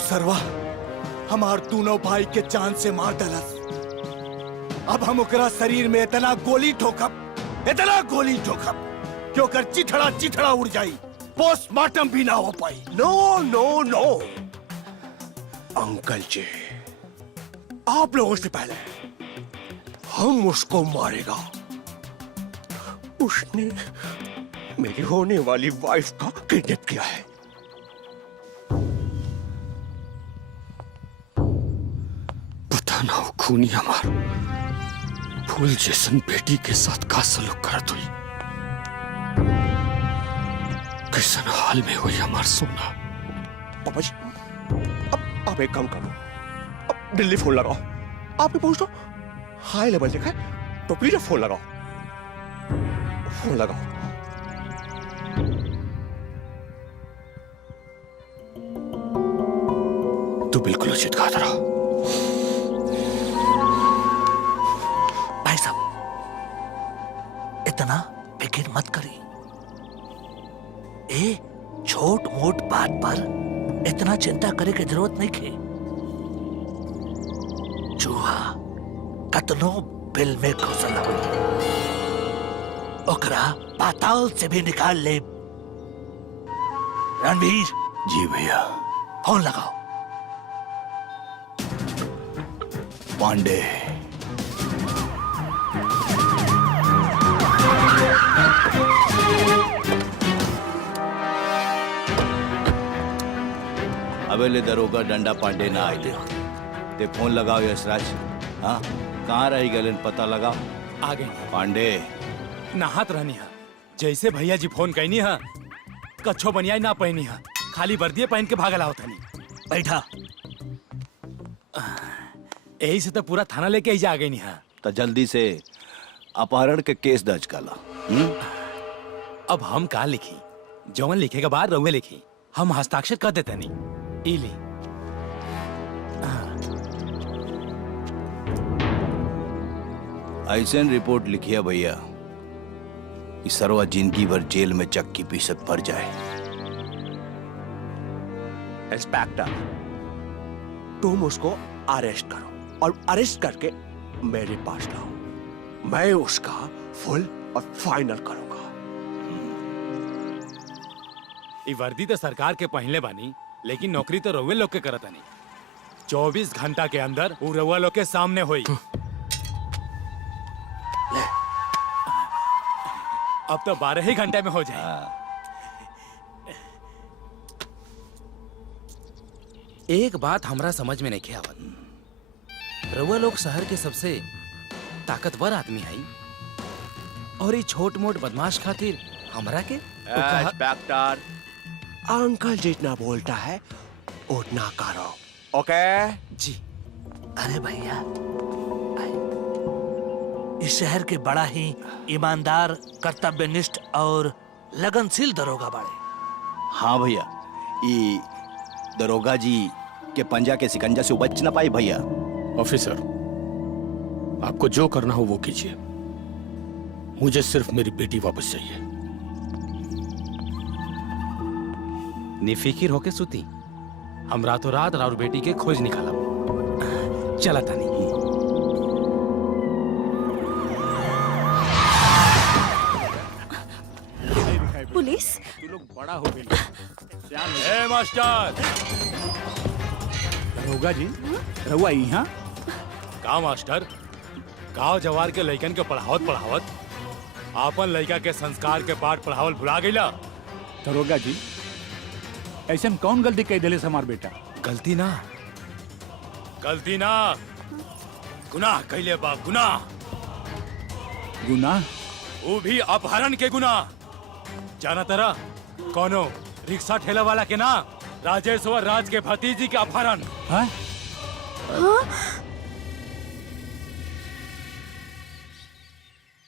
सरवा हमार दोनों भाई के जान से मार दलस। अब हम ओकरा शरीर में इतना गोली ठोकब कि ओकर चिथड़ा चिथड़ा उड़ जाई, पोस्टमार्टम भी ना हो पाई। नो नो नो अंकल जी, आप लोगों से पहले हम उसको मारेगा। उसने मेरी होने वाली वाइफ का किडनैप किया है। पता ना वो खूनी हमार फूल जैसन बेटी के साथ का सलूक करत हुई, कैसन हाल में हुई हमार सोना। पापा जी, अब आप एक काम करो, अब दिल्ली फोन लगाओ। आप ही पूछ लो हाई लेवल देखा है तो प्लीज फोन लगाओ, फोन लगाओ। तू बिल्कुल उचित कहा था। भाई साहब, इतना फिक्र मत करी। ए छोट मोट बात पर इतना चिंता करे की जरूरत नहीं है। चूहा कतनो बिल में घुसला ओकरा पाताल से भी निकाल ले। रणवीर जी भैया। फोन लगाओ। पांडे, अबेले दरोगा डंडा पांडे ना आए ते फोन लगाओ यशराज। हाँ, कहाँ रही गलन पता लगाओ। आगे पांडे नहात रहनी है, जैसे भैया जी फोन कहनी है कच्छो बनियाई ना पहनी है, खाली वर्दिये पहन के भागल आवत हनी। बैठा। यही से तो पूरा थाना लेके ही जा गई नहीं है। तो जल्दी से अपहरण के केस दर्ज कला। अब हम का लिखी, जवन लिखे के बाद रउए लिखी, हम हस्ताक्षर कर देते नहीं। इली ऐसे रिपोर्ट लिखिया भैया कि सरवा जिंदगी भर जेल में चक्की पीसत भर जाए। इंस्पेक्टर, तुम उसको अरेस्ट करो और अरेस्ट करके मेरे पास लाओ। मैं उसका फुल और फाइनल करूंगा। ये वर्दी तो सरकार के पहले बानी, लेकिन नौकरी तो रउए लोग के करत नहीं। 24 घंटा के अंदर वो रउआ लोग के सामने हुई। अब तो 12 ही घंटे में हो जाए। एक बात हमरा समझ में नहीं आवत, रउआ लोग शहर के सबसे ताकतवर आदमी है और ये छोट मोट बदमाश खातिर हमरा के इंस्पेक्टर, अंकल जितना बोलता है उतना करो, ओके? जी। अरे भैया, इस शहर के बड़ा ही ईमानदार, कर्तव्यनिष्ठ और लगनशील दरोगा बाड़े। हाँ भैया, ये दरोगा जी के पंजा के सिकंजा से बच ना पाई भैया। ऑफिसर, आपको जो करना हो वो कीजिए, मुझे सिर्फ मेरी बेटी वापस चाहिए। निफिकिर होके सुती, हम रातों रात राउर बेटी के खोज निकाला। चला तानी। पुलिस तू लोग बड़ा हो गए। ए मास्टर, दरोगा जी, रहुआ यहाँ? का मास्टर, गांव जवार के लइकन के पढ़ावत आपन लइका के संस्कार के पाठ पढ़ावल भुला गईला। दरोगा जी, ऐसे में कौन गलती कह दिले हमार बेटा? गलती ना, गुनाह कैले बा, गुनाह। गुनाह? वो भी अपहरण के गुनाह। जाना तरा कौनो रिक्शा ठेला वाला के ना, राजेश्वर राज के भतीजी के अपहरण। हाँ?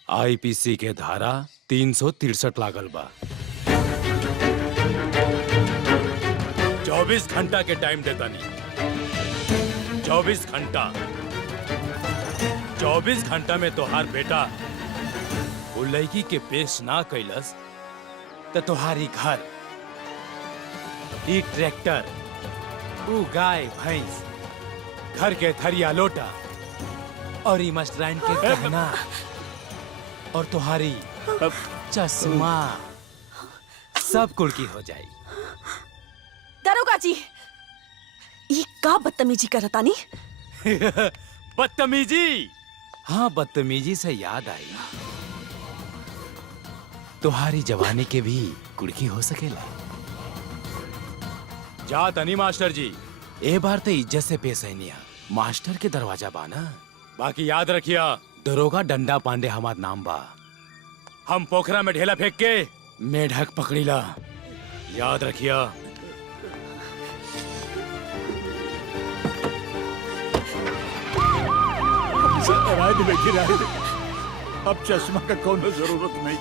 आईपीसी के धारा 363 लागल बा। 24 घंटा के टाइम देता नहीं। 24 घंटा 24 घंटा में तोहार बेटा वो लड़की के पेश ना कैलस तो तुम्हारी घर, ई ट्रैक्टर ऊ गाय भैंस, घर के थरिया लोटा और ई मस्टराइन के गहना और तुम्हारी चश्मा सब कुड़की हो जाई। दरोगा जी, ये का बदतमीजी करतानी? बदतमीजी? हाँ, बदतमीजी से याद आई, तुम्हारी जवानी के भी कुड़की हो सकेला। जा तनी मास्टर जी, ए बार तो इज्जत से पेश है निया। मास्टर के दरवाजा बाना, बाकी याद रखिया दरोगा डंडा पांडे हमार नाम बा। हम पोखरा में ढेला फेंक के मेढक पकड़ीला, याद रखिया। राय दे बेटी, राय दे। अब चश्मा का कोनो जरूरत नहीं।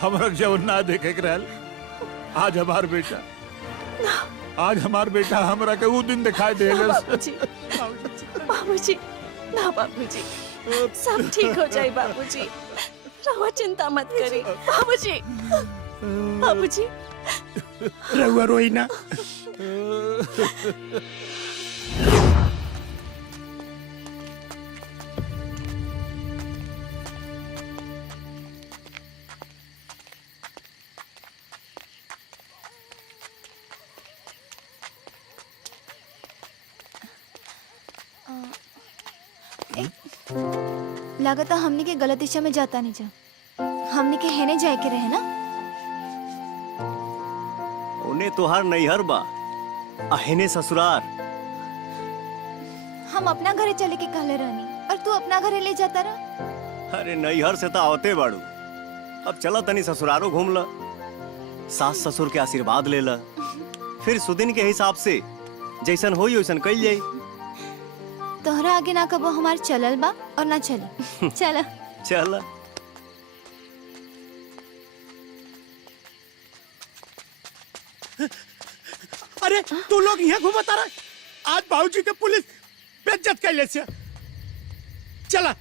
हमरा जब ना देखे के रहल, आज हमार बेटा हमरा के ऊ दिन दिखाई दे। बाबूजी, बाबूजी, ना बाबूजी, सब ठीक हो जाए बाबूजी। रहुआ चिंता मत करी बाबूजी। बाबूजी, रहुआ रोई ना। लागता हमने के गलत दिशा में जाता नहीं जा। हमने के हेने जाए के रहे ना। उन्हें तोहार नैहर बा, अहेने ससुरार। हम अपना घरे चले के कहले रहनी और तू अपना घरे ले जाता रहा। अरे नैहर से तो आवते बाड़ू, अब चला तनी ससुरारो घूम ल, सास ससुर के आशीर्वाद ले ल, फिर सुदिन के हिसाब से जैसन होई वैसन कइल जाई। तोहरा आगे ना कबो हमार चलल बा और ना चली। चला चल। अरे तू लोग यहाँ घूमता रहा, आज बाबूजी के पुलिस बेइज्जत कैले से। चला,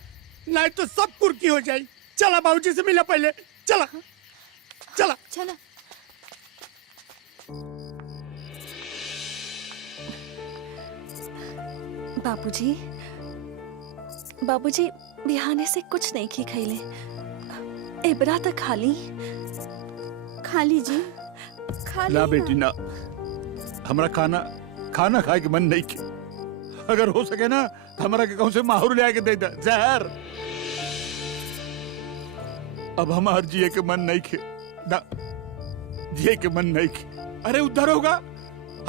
नहीं तो सब कुर्की हो जाई। चला बाबूजी से मिला पहले, चला चला चला। बाबूजी, बाबूजी बिहाने से कुछ नहीं की खैले। एबरा तक खाली खाली जी, खाली ना बेटी ना, हमरा खाना खाए के मन नहीं के। अगर हो सके ना तो हमरा के कहूं से माहौर ले आके दे दे जहर। अब हमार जिए के मन नहीं के ना, जिए के मन नहीं के। अरे उधर होगा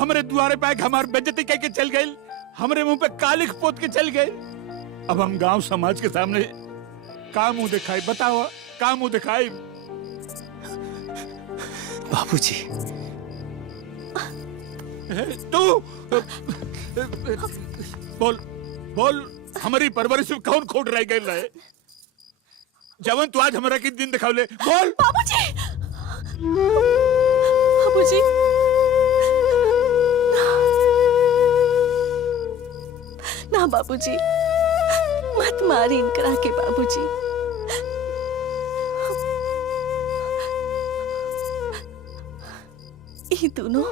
हमारे द्वारे पे आके हमार बेइज्जती कह के चल गए, हमरे मुंह पे कालिख पोत के चल गए। अब हम गांव समाज के सामने का मुंह दिखाई? बताओ का मुंह दिखाई? बाबूजी, तू बोल बोल, हमारी परवरिश में कौन खोट रह गए रहे? जवन तू आज हमारा किस दिन दिखावले, बोल। बाबूजी, बाबूजी, ना बाबूजी, मत मारी इनकरा के बाबूजी। ये दोनों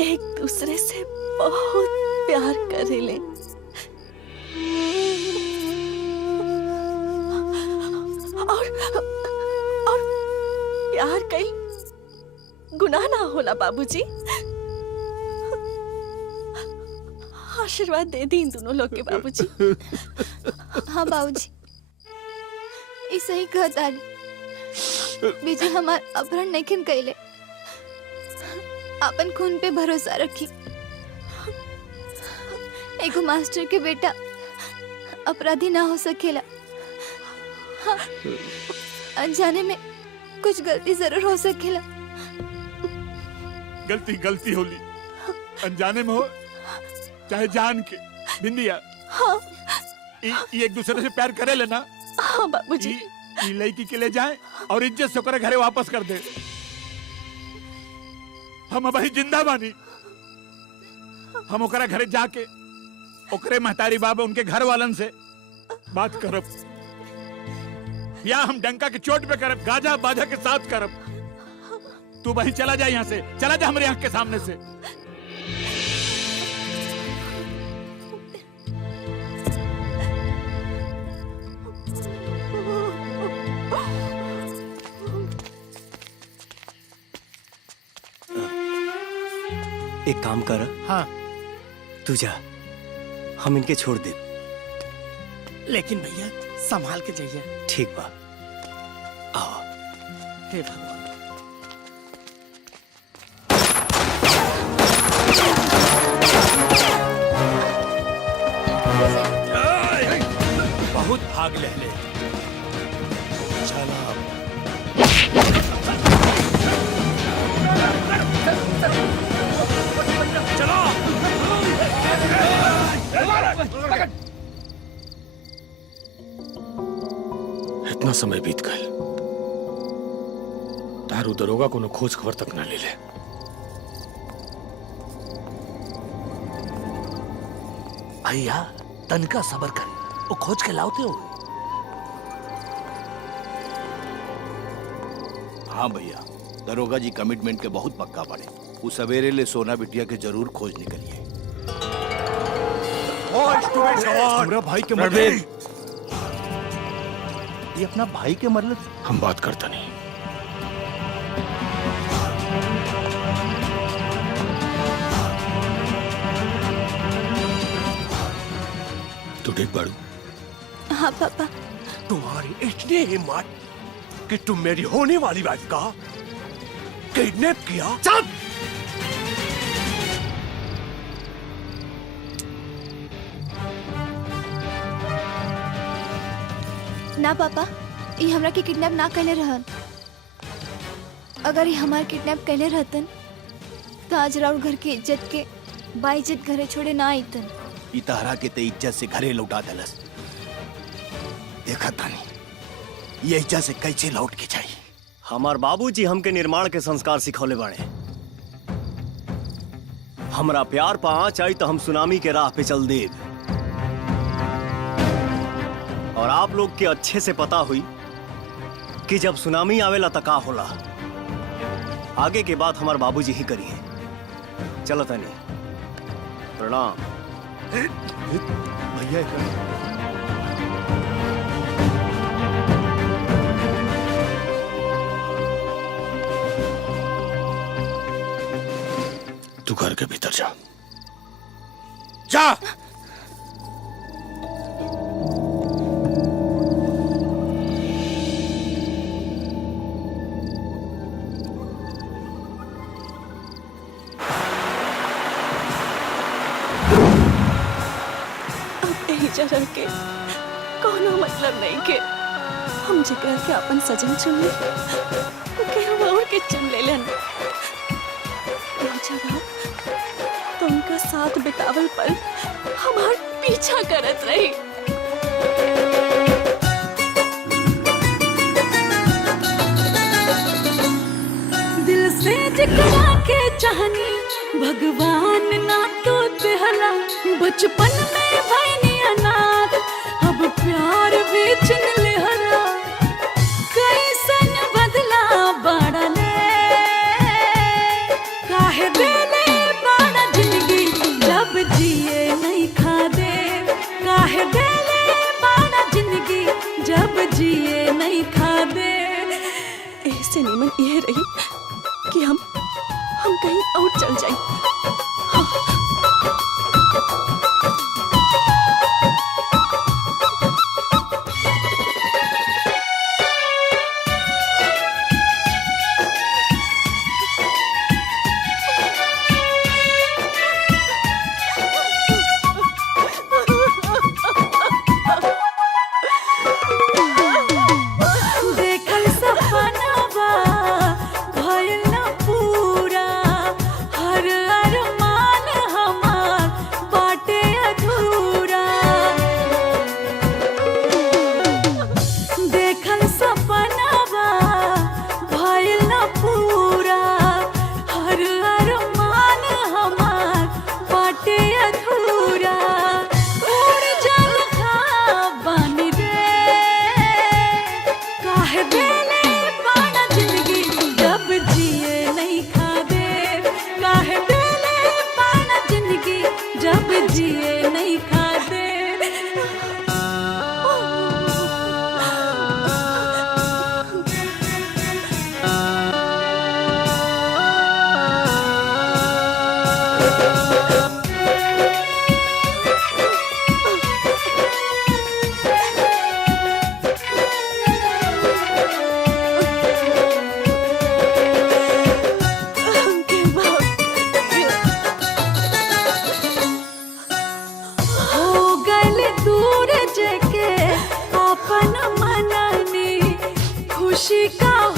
एक दूसरे से बहुत प्यार करेले। और प्यार कई गुनाह ना होला बाबूजी। आशीर्वाद दे दी इन दोनों लोग के बाबूजी। हाँ बाबूजी, ई सही कहता बीजी हमार अपहरण नहीं कैले। अपन खून पे भरोसा रखी। एगो मास्टर के बेटा अपराधी ना हो सकेला। हाँ, अनजाने में कुछ गलती जरूर हो सकेला। गलती होली, अनजाने में हो चाहे जान के। बिंदिया, हाँ, ये एक दूसरे से प्यार करे लेना। हाँ बाबूजी, ई लड़की के ले जाए और इज्जत से ओकरे घरे वापस कर दे। हम अब ही जिंदा बानी। हम ओकरा घरे जाके ओकरे महतारी बाबा उनके घर वालन से बात करब, या हम डंका के चोट पे करब, गाजा बाजा के साथ करब। तू भाई चला जा यहाँ से, चला जा हमारे आंख के सामने से। एक काम कर, हाँ तू जा, हम इनके छोड़ दे। लेकिन भैया संभाल के जाइए। ठीक बा, आओ। हे भगवान। बहुत भाग ले इतना समय बीत गए, तारू दरोगा को खोज खबर तक न ले ले। भैया तनका सबर कर, वो खोज के लाते हो। हाँ भैया, दरोगा जी कमिटमेंट के बहुत पक्का पड़े। वो सवेरे ले सोना बिटिया के जरूर खोज निकलिए। हमरा भाई के मरले, ये अपना भाई के मरले। हम बात करता नहीं। तू ठीक बाड़ू? हाँ पापा। तुम्हारी इतनी हिम्मत कि तुम मेरी होने वाली वाइफ का किडनैप किया? चुप! ना पापा, ये हमरा के किडनैप ना कैले रहन। अगर ये हमार किडनैप कैले रहतन तो आज राउर घर की इज्जत के बाइज्जत घरे छोड़े ना आईतन। ई तहरा के ते इज्जत से घरे लौटा देलस। देखा तानी ये इज्जत से कैसे लौट के जाई। हमार बाबूजी हमके निर्माण के संस्कार सिखौले बाड़े। हमरा प्यार पा आँच आई तो हम सुनामी के राह पे चल देब। और आप लोग के अच्छे से पता हुई कि जब सुनामी आवेला तो का होला। आगे के बात हमार बाबूजी ही करिए। चलो तनी, प्रणाम। भैया तू घर के भीतर जा, जा। रह के कोनो मतलब नहीं के हम जेकरा के अपन सजन चुन ले ओके हम और के चुन ले लेन। तो उनका साथ बितावल पल हमार पीछा करत रही। दिल से जिकरा के चाहनी भगवान ना तो देहला। बचपन में भैनी अनाथ अब प्यार भी चुन लेहरा। कैसन बदला बड़ा ले काहे देले बड़ा जिंदगी जब जिए नहीं खा दे। काहे देले बड़ा जिंदगी जब जिए नहीं खा दे। ऐसे निमन ये रही कि हम कहीं और चल जाए। हर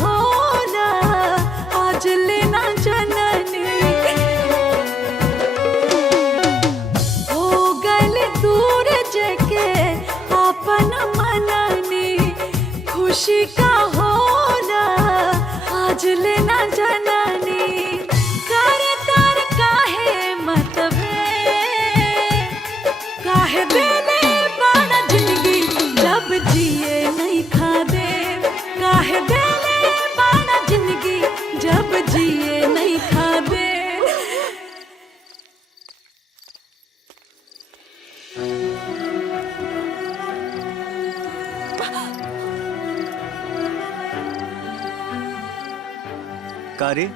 होला आज लेना जननी हो गल दूर जके अपन मननी खुशी का होला आज लेना जननी करे तार काहे मतवे काहे देने बाना जिंदगी जब जिए नहीं खा दे काहे देने बाना जिंदगी जब जिए नहीं खा दे का रे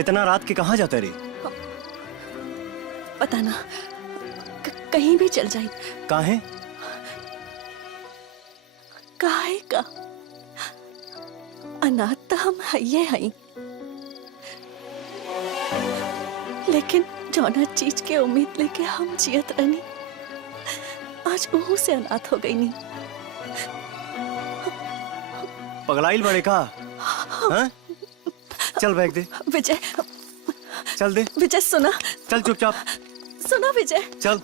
इतना रात के कहाँ जाता रे? पता ना कहीं भी चल जाए काहे? काहे का अनाथ तो हम हइये हई लेकिन जौना चीज के उम्मीद लेके हम जियत रहनी आज ओहू से अनाथ हो गई नी पगलाइल बड़े का? हाँ? चल बैग दे। विजय चल दे। विजय सुना चल चुपचाप सुना विजय चल।